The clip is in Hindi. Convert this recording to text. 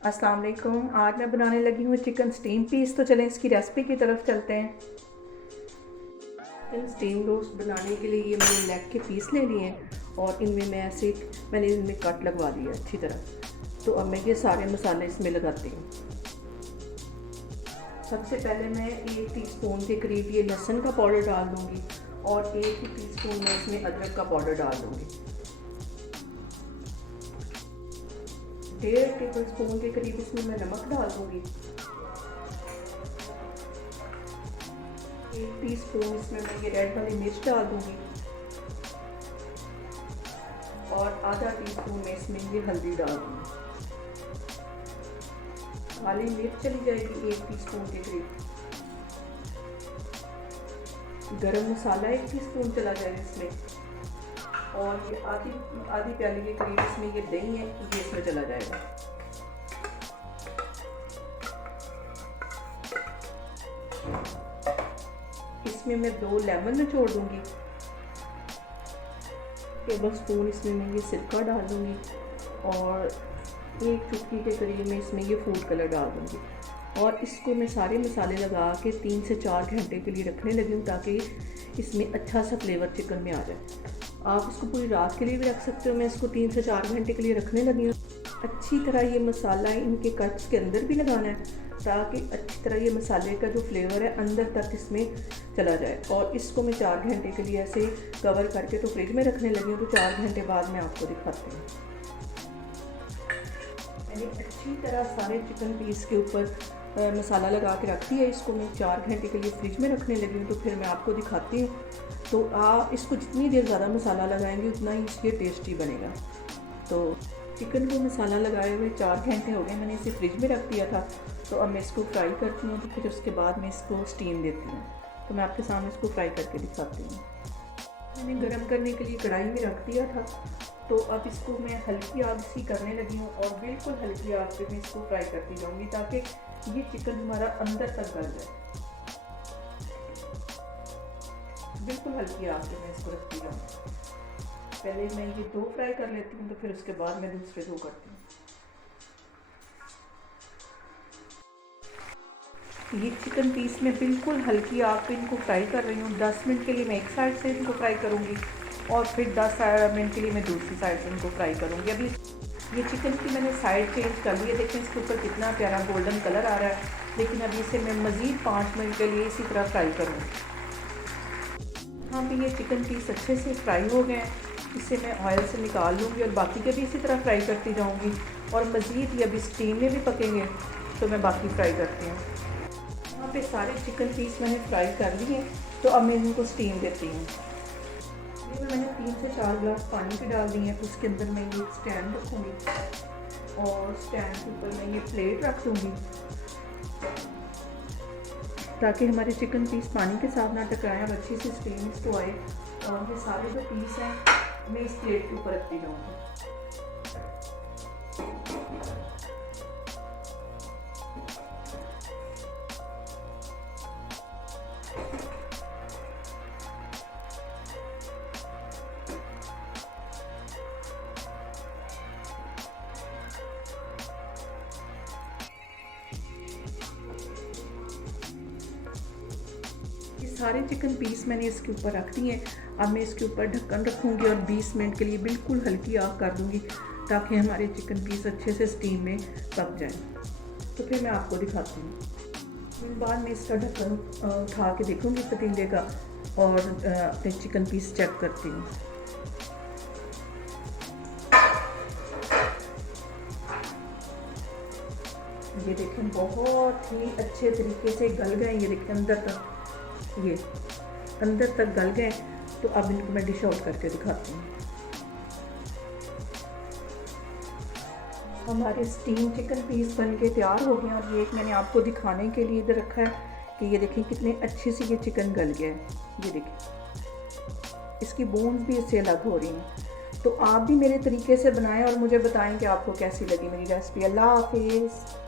अस्सलाम वालेकुम। आज मैं बनाने लगी हूँ चिकन स्टीम पीस। तो चलें इसकी रेसिपी की तरफ चलते हैं। चिकन स्टीम रोस्ट बनाने के लिए ये मैंने लेग के पीस ले लिए हैं और इनमें मैंने इनमें कट लगवा दिया अच्छी तरह। तो अब मैं ये सारे मसाले इसमें लगाती हूँ। सबसे पहले मैं 1 टीस्पून के करीब ये लहसुन का पाउडर डाल दूँगी और 1 टीस्पून मैं इसमें अदरक का पाउडर डाल दूँगी। 1.5 टेबल स्पून के करीब इसमें मैं नमक डाल दूँगी। 1 टीस्पून इसमें मैं ये रेड वाली मिर्च डाल दूँगी और आधा टीस्पून में इसमें ये हल्दी डाल दूँगी। काली मिर्च चली जाएगी 1 टीस्पून के करीब। गरम मसाला 1 टीस्पून चला जाएगा इसमें और ये आधी प्याली के करीब इसमें ये दही है, ये इसमें चला जाएगा। इसमें मैं 2 लेमन निचोड़ दूंगी। टेबल स्पून इसमें मैं ये सिरका डाल दूंगी और 1 चुटकी के करीब में इसमें ये फूड कलर डाल दूंगी और इसको मैं सारे मसाले लगा के 3 से 4 घंटे के लिए रखने लगी हूँ ताकि इसमें अच्छा सा फ्लेवर चिकन में आ जाए। आप इसको पूरी रात के लिए भी रख सकते हो। मैं इसको 3 से 4 घंटे के लिए रखने लगी हूँ। अच्छी तरह ये मसाला इनके कट्स के अंदर भी लगाना है ताकि अच्छी तरह ये मसाले का जो फ्लेवर है अंदर तक इसमें चला जाए। और इसको मैं 4 घंटे के लिए ऐसे कवर करके तो फ्रिज में रखने लगी हूँ। तो 4 घंटे बाद मैं आपको दिखाती हूँ। मैंने अच्छी तरह सारे चिकन पीस के ऊपर मसाला लगा के रख दिया। इसको मैं 4 घंटे के लिए फ्रिज में रखने लगी हूँ। तो फिर मैं आपको दिखाती हूँ। तो आप इसको जितनी देर ज़्यादा मसाला लगाएंगे उतना ही ये टेस्टी बनेगा। तो चिकन को मसाला लगाए हुए 4 घंटे हो गए। मैंने इसे फ्रिज में रख दिया था। तो अब मैं इसको फ्राई करती हूँ। तो फिर उसके बाद मैं इसको स्टीम देती हूँ। तो मैं आपके सामने इसको फ्राई करके दिखाती हूँ। मैंने गरम करने के लिए कढ़ाई में रख दिया था। तो अब इसको मैं हल्की आग सी करने लगी हूँ और बिल्कुल हल्की आग पे मैं इसको फ्राई करती जाऊँगी ताकि ये चिकन हमारा अंदर तक गल जाए। बिल्कुल हल्की आग पे मैं इसको रखती जाऊँगी। पहले मैं ये 2 फ्राई कर लेती हूँ तो फिर उसके बाद मैं दूसरे 2 करती हूँ। ये चिकन पीस में बिल्कुल हल्की आग पे इनको फ्राई कर रही हूँ। 10 मिनट के लिए मैं एक साइड से इनको फ्राई करूँगी और फिर 10 मिनट के लिए मैं दूसरी साइड से इनको फ्राई करूँगी। अभी ये चिकन की मैंने साइड चेंज कर ली है। देखें इसके ऊपर कितना प्यारा गोल्डन कलर आ रहा है। लेकिन अभी इसे मैं मज़ीद 5 मिनट के लिए इसी तरह फ्राई करूँगी। हाँ भी ये चिकन पीस अच्छे से फ्राई हो गए हैं। इसे मैं ऑयल से निकाल लूँगी और बाकी के भी इसी तरह फ्राई करती जाऊँगी और मज़ीद ये अभी स्टीम में भी पकेंगे तो मैं बाकी फ्राई करती हूँ। यहाँ पे सारे चिकन पीस मैंने फ्राई कर लिए। तो अब मैं इनको स्टीम देती हूँ। ये मैंने 3 से 4 गिलास पानी के डाल दिए हैं। उसके अंदर मैं ये स्टैंड रखूँगी और स्टैंड के ऊपर मैं ये प्लेट रख दूँगी ताकि हमारे चिकन पीस पानी के साथ ना टकराएं और अच्छी सी स्टीम इसको आए। और ये सारे जो पीस हैं मैं इस प्लेट के ऊपर रखती जाऊँगी। सारे चिकन पीस मैंने इसके ऊपर रख दिए हैं। अब मैं इसके ऊपर ढक्कन रखूँगी और 20 मिनट के लिए बिल्कुल हल्की आग कर दूँगी ताकि हमारे चिकन पीस अच्छे से स्टीम में पक जाएं। तो फिर मैं आपको दिखाती हूँ। फिर बाद में इसका ढक्कन उठा के देखूँगी पतीले का और अपने चिकन पीस चेक करती हूँ। ये देखें बहुत ही अच्छे तरीके से गल गए। ये देखें ये अंदर तक गल गए। तो अब इनको मैं डिश आउट करके दिखाती हूँ। हमारे स्टीम चिकन पीस बन के तैयार हो गए और ये एक मैंने आपको दिखाने के लिए इधर रखा है कि ये देखें कितने अच्छे से ये चिकन गल गया है। ये देखें इसकी बोन्स भी इससे अलग हो रही हैं। तो आप भी मेरे तरीके से बनाएं और मुझे बताएं कि आपको कैसी लगी मेरी रेसिपी। अल्लाह हाफिज़।